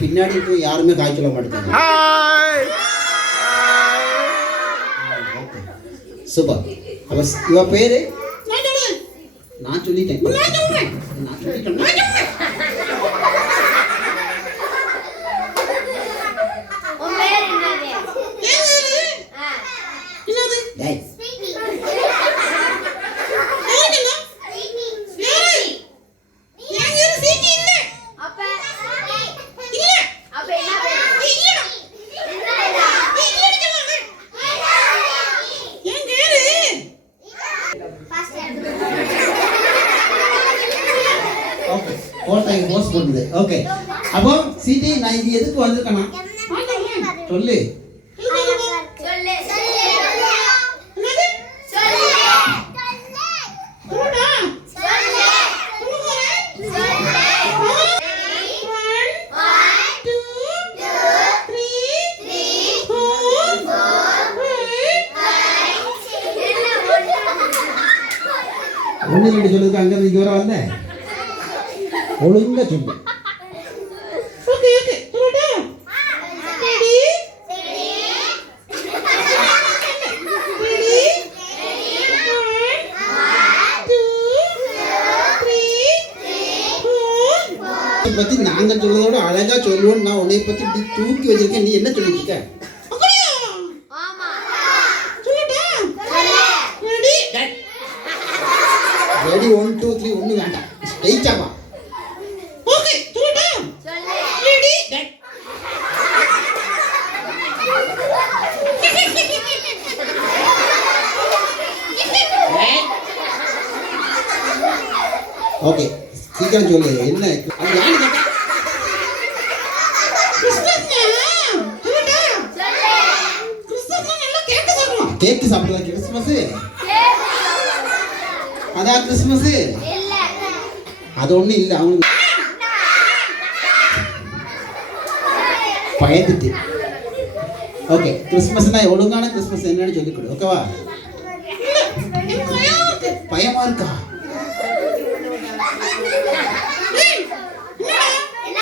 பின்னாடி யாருமே காய் சொல்ல மாட்டேங்க. சூப்பர். அப்போ இவ பேரு நான் சொல்லிட்டேன். ஓகே, அப்போ சிடி நான் இது எதுக்கு வந்திருக்கேனா சொல்லு. ஒன்று ரெண்டு சொல்லுக்கு அங்கே இங்கே வர வந்தேன். ஒழுங்கா சொல்லு. பத்தி நாங்க சொல்றதோட அழகா சொல்லுவோம். நான் உன்னை பத்தி இப்படி தூக்கி வச்சிருக்கேன். நீ என்ன சொல்லிட்டு இருக்க? ரெடி 1 2 3 ஒண்ணு வேண்டாம். ஸ்ட்ரைட்டா வா. ஓகே சொல்லுடா. ரெடி ஓகே சீக்கிரம் சொல்லு. என்ன அது யாரு கேட்டா? கேக்கு சாப்பிடலாம். கிறிஸ்மஸ் அதான் கிறிஸ்மஸ் அது ஒன்றும் இல்லை. அவனுக்கு பயந்துட்டு. ஓகே கிறிஸ்மஸ்னா ஒழுங்கான கிறிஸ்மஸ் என்னன்னு சொல்லிக் கொடு. ஓகேவா? பயமா இருக்கா?